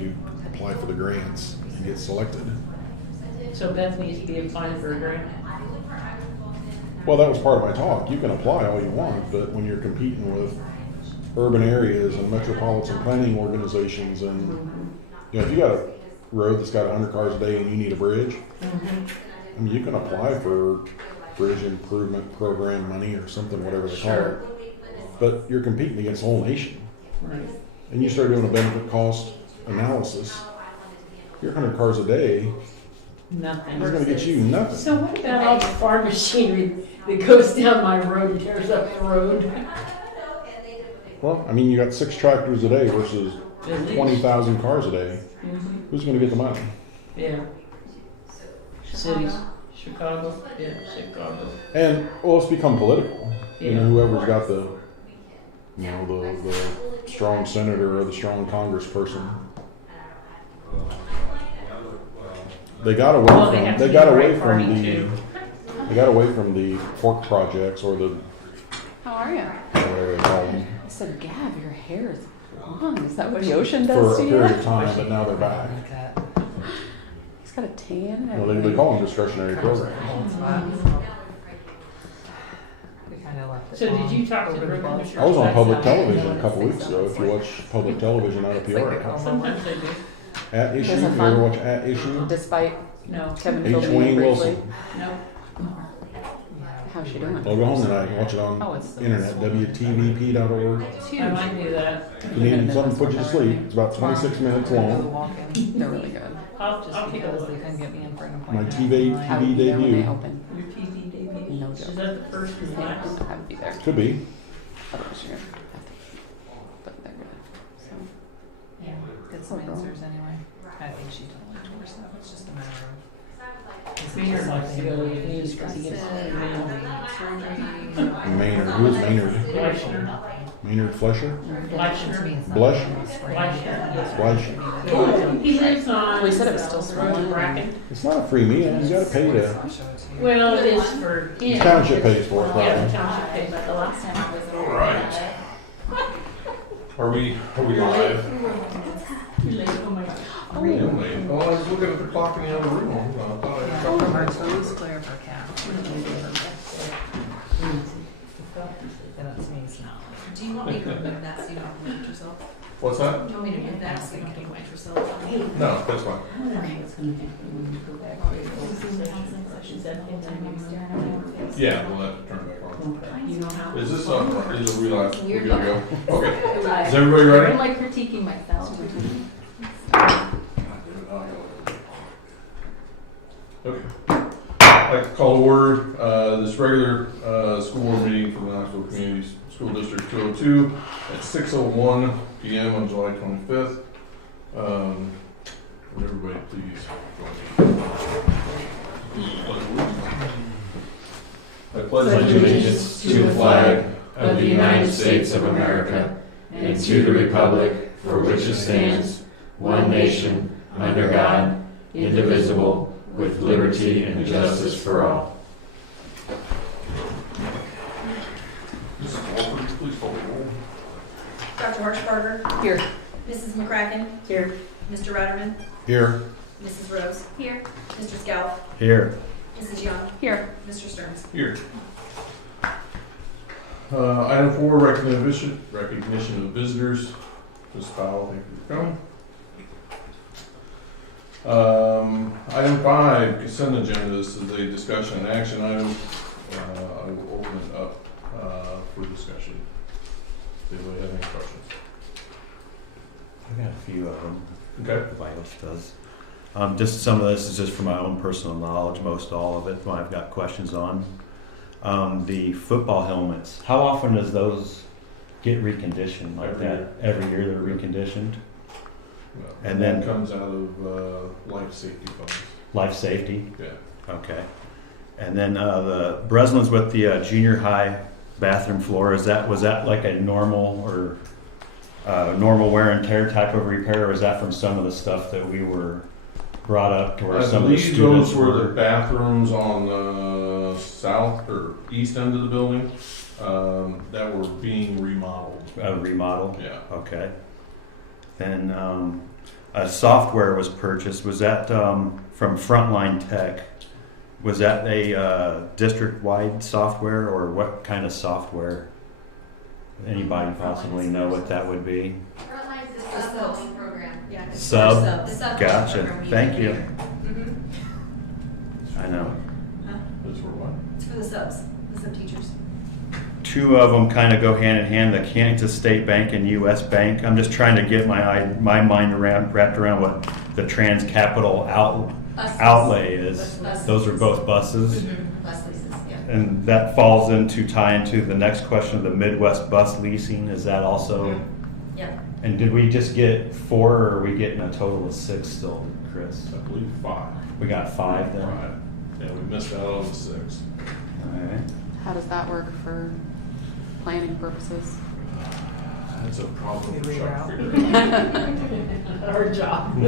you apply for the grants and get selected. So Beth needs to be applying for a grant? Well, that was part of my talk. You can apply all you want, but when you're competing with urban areas and metropolitan planning organizations, and if you got a road that's got 100 cars a day and you need a bridge, I mean, you can apply for bridge improvement program money or something, whatever they call it. But you're competing against the whole nation. Right. And you start doing a benefit cost analysis, your 100 cars a day Nothing. is going to get you nothing. So what about all the farm machinery that goes down my road and tears up the road? Well, I mean, you got 6 tractors a day versus 20,000 cars a day. Who's going to get the money? Yeah. Cities. Chicago. Yeah, Chicago. And well, it's become political. You know, whoever's got the, the strong senator or the strong congressperson. They got away from they got away from the pork projects or the How are you? whatever they call them I said, Gav, your hair is long. Is that what the ocean does for to a you? period of time, but now they're back. He's got a tan. and Well, they everything. call them discretionary programs. So did you talk to the road commissioner? I was on public television a couple weeks ago. If you watch public television out of Peoria, Sometimes they do. At Issue, There's you a ever fun- watch At Issue? Despite No. Kevin H. filming Wayne it briefly. Wilson. No. How's she doing? Well, go home tonight and watch it on Oh, it's the internet, WTVP.org. I might do that. If you need something to put you to sleep, it's about 26 minutes long. They're really good. I'll take a look. They couldn't get me in for an My appointment. TV I would be there when they debut. open. Your TV debut. No Is joke. that the first and last? I would be there. Could be. Otherwise, you're gonna have to. But they're good. So. Yeah, get some Oh, girl. answers anyway. I think she totally tore stuff. It's just a matter of. Maynard likes to go to the news because he gets Maynard. Who is Maynard? Fleishner. Maynard Flesher? Fleishner. Blush? Fleishner. Fleisch. He lives on. We said it was still swollen. Bracken. It's not a free meal. You got to pay to. I'll show it to you. Well, it is for The him. township pays for it, Yeah, the probably. township pays. But the last time I was there. All right. Are we live? Too late. Oh my God. Really? Oh, I was looking at the clock in the other room. I thought Yeah, I our toes clear for cow. Yeah, that's me, it's not. Do you want me to move that so you don't have to mute yourself? What's that? Do you want me to move that so you don't have to mute yourself? No, that's fine. I don't know what's gonna happen when you go back to your old session. Is that him? Yeah, we'll have to turn it back on. Okay. You know how? Is this is it real life? You're We gotta go. Okay. Is Is everybody ready? I'm like critiquing myself. Okay. I'd like to call to order this regular school board meeting for the Knoxville Community School District 202 at 6:01 p.m. on July 25th. Would everybody please join me? I pledge allegiance to the flag of the United States of America and to the republic for which it stands, one nation, under God, indivisible, with liberty and justice for all. Mrs. Walford, please call the roll. Dr. Harshbarger? Here. Mrs. McCracken? Here. Mr. Ratterman? Here. Mrs. Rose? Here. Mr. Scalf? Here. Mrs. Young? Here. Mr. Stearns? Here. Item 4, recognition of visitors. Ms. Powell, thank you for coming. Item 5, consent agenda. This is a discussion and action item. I will open it up for discussion. Does anybody have any questions? I got a few of them. Okay. Vitals does. Just some of this is just from my own personal knowledge. Most all of it, I've got questions on. The football helmets. How often does those get reconditioned like Every that? year. Every year they're reconditioned. And And then- then comes out of life safety funds. Life safety. Yeah. Okay. And then the Breslin's with the junior high bathroom floor. Was that like a normal or normal wear and tear type of repair, or is that from some of the stuff that we were brought up to where I some of the believe students those were the bathrooms on the south or east end of the building that were being remodeled. remodel? Yeah. Okay. Then a software was purchased. Was that from Frontline Tech? Was that a district-wide software, or what kind of software? Anybody possibly know what that would be? Frontline's the sub program. Yeah. it's Sub? for The sub Gotcha. program we Thank do you. here. Mhm. I know. That's for what? It's for the subs, the sub teachers. Two of them kind of go hand in hand, the Kansas State Bank and U.S. Bank. I'm just trying to get my mind wrapped around what the Trans Capital outlay is. Bus Those are both buses. Bus leases, yeah. And that falls into tie into the next question of the Midwest bus leasing. Is that also? Yep. And did we just get 4, or are we getting a total of 6 still, Chris? I believe 5. We got 5 then. 5. Yeah, we missed out on the 6. All right. How does that work for planning purposes? That's a problem You for read Chuck out. figuring out. Our job.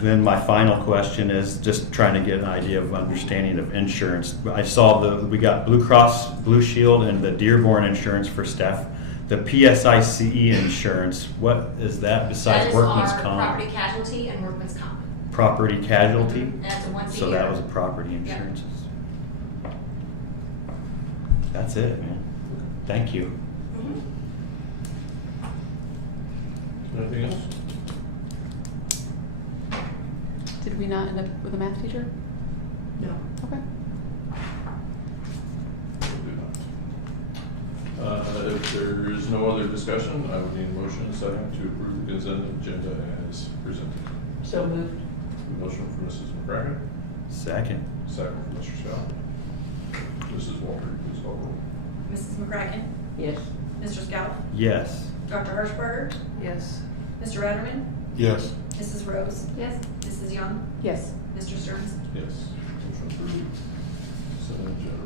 Then my final question is just trying to get an idea of understanding of insurance. I saw we got Blue Cross Blue Shield and the Dearborn insurance for staff. The PSICE insurance, what is that besides That is workman's our comp? property casualty and workman's comp. Property casualty? And that's a once a So year. that was a property Yep. insurance. That's it, man. Thank you. Anything else? Did we not end up with a math teacher? No. Okay. If there is no other discussion, I would need a motion and a second to approve the consent agenda as presented. So moved. A motion from Mrs. McCracken, Second. second from Mr. Scott. Mrs. Walter, please call roll. Mrs. McCracken, Yes. Mr. Scout, Yes. Dr. Hirschberger, Yes. Mr. Ratterman, Yes. Mrs. Rose, Yes. Mrs. Young, Yes. Mr. Stearns. Yes. Motion approved. Consent agenda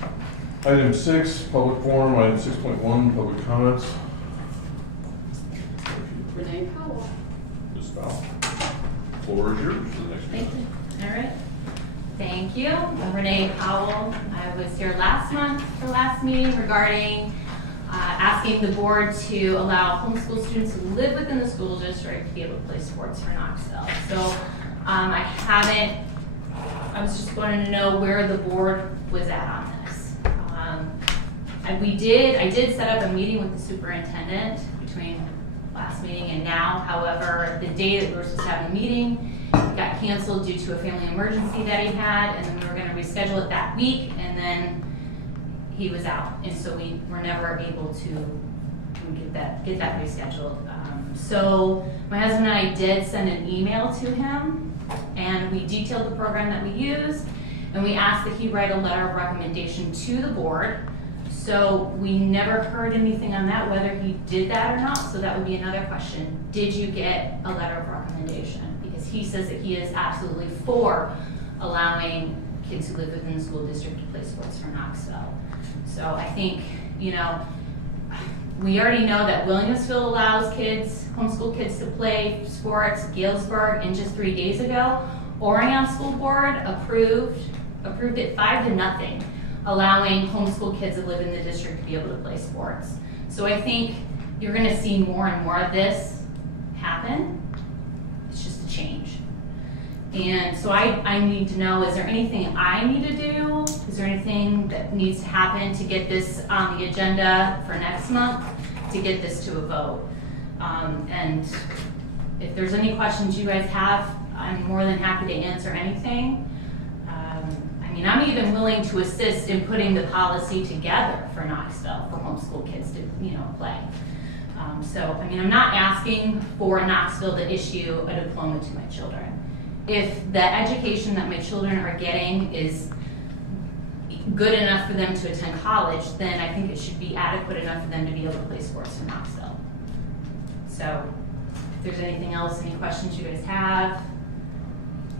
approved. Item 6, public forum. Item 6.1, public comments. Renee Powell. Ms. Powell, floor is yours for the next Thank meeting. you. All right. Thank you. I'm Renee Powell. I was here last month for last meeting regarding asking the board to allow homeschool students who live within the school district to be able to play sports for Knoxville. So I was just wanting to know where the board was at on this. I did set up a meeting with the superintendent between last meeting and now. However, the day that we were supposed to have the meeting got canceled due to a family emergency that he had, and then we were going to reschedule it that week, and then he was out, and so we were never able to get that rescheduled. So my husband and I did send an email to him, and we detailed the program that we use, and we asked that he write a letter of recommendation to the board. So we never heard anything on that, whether he did that or not, so that would be another question. Did you get a letter of recommendation? Because he says that he is absolutely for allowing kids who live within the school district to play sports for Knoxville. So I think, we already know that Williamsville allows homeschool kids to play sports, Galesburg, and just 3 days ago, Orion School Board approved it 5-0, allowing homeschool kids that live in the district to be able to play sports. So I think you're gonna see more and more of this happen. It's just a change. And so I need to know, is there anything I need to do? Is there anything that needs to happen to get this on the agenda for next month, to get this to a vote? And if there's any questions you guys have, I'm more than happy to answer anything. I'm even willing to assist in putting the policy together for Knoxville for homeschool kids to, play. I'm not asking for Knoxville to issue a diploma to my children. If the education that my children are getting is good enough for them to attend college, then I think it should be adequate enough for them to be able to play sports in Knoxville. So, if there's anything else, any questions you guys have?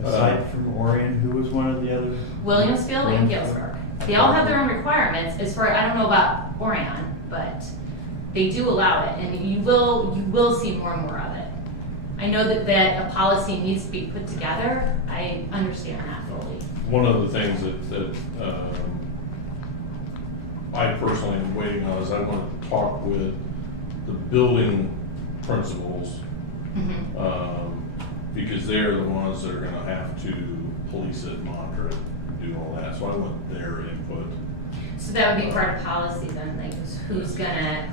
Aside from Orion, who was one of the others? Williamsville and Galesburg. They all have their own requirements. I don't know about Orion, but they do allow it, and you will see more and more of it. I know that a policy needs to be put together. I understand that fully. One of the things that I personally am waiting on is I want to talk with the building principals, Mhm. because they're the ones that are gonna have to police it, monitor it, do all that, so I want their input. So that would be part of policy then, like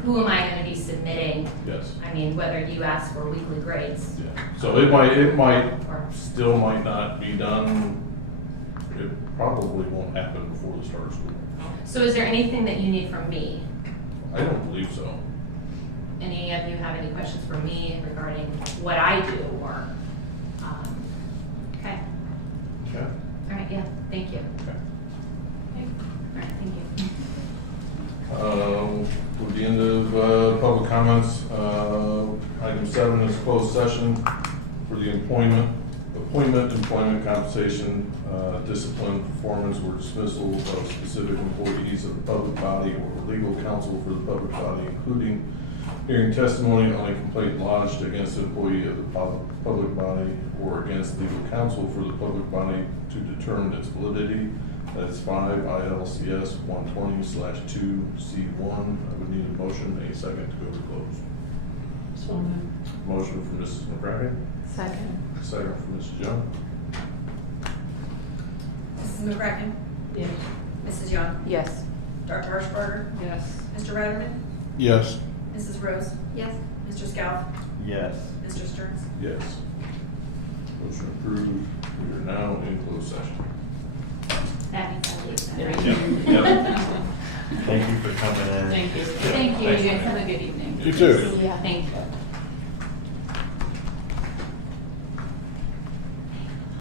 who am I gonna be submitting? Yes. I mean, whether you ask for weekly grades Yeah, so it might or, still might not be done, it probably won't happen before the start of school. so is there anything that you need from me? I don't believe so. Any of you have any questions for me regarding what I do or, okay, Okay. all right, yeah, thank you. Okay. All right, thank you. With the end of public comments, item 7 is closed session for the appointment, employment compensation, discipline, performance, or dismissal of specific employees of the public body or legal counsel for the public body, including hearing testimony on a complaint lodged against an employee of the public body or against legal counsel for the public body to determine its validity. That's 5 ILCS 120/2C1. I would need a motion, a second to go to close. So moved. Motion from Mrs. McCracken, Second. second from Mrs. Young. Mrs. McCracken? Yes. Mrs. Young? Yes. Dr. Harshbarger? Yes. Mr. Ratterman? Yes. Mrs. Rose? Yes. Mr. Scout? Yes. Mr. Stearns? Yes. Motion approved. We are now in closed session. That means I leave then, Yeah. right? Yep. Thank you for coming in. Thank you. Thank you, you guys have a good evening. You too. Yeah. Thank you.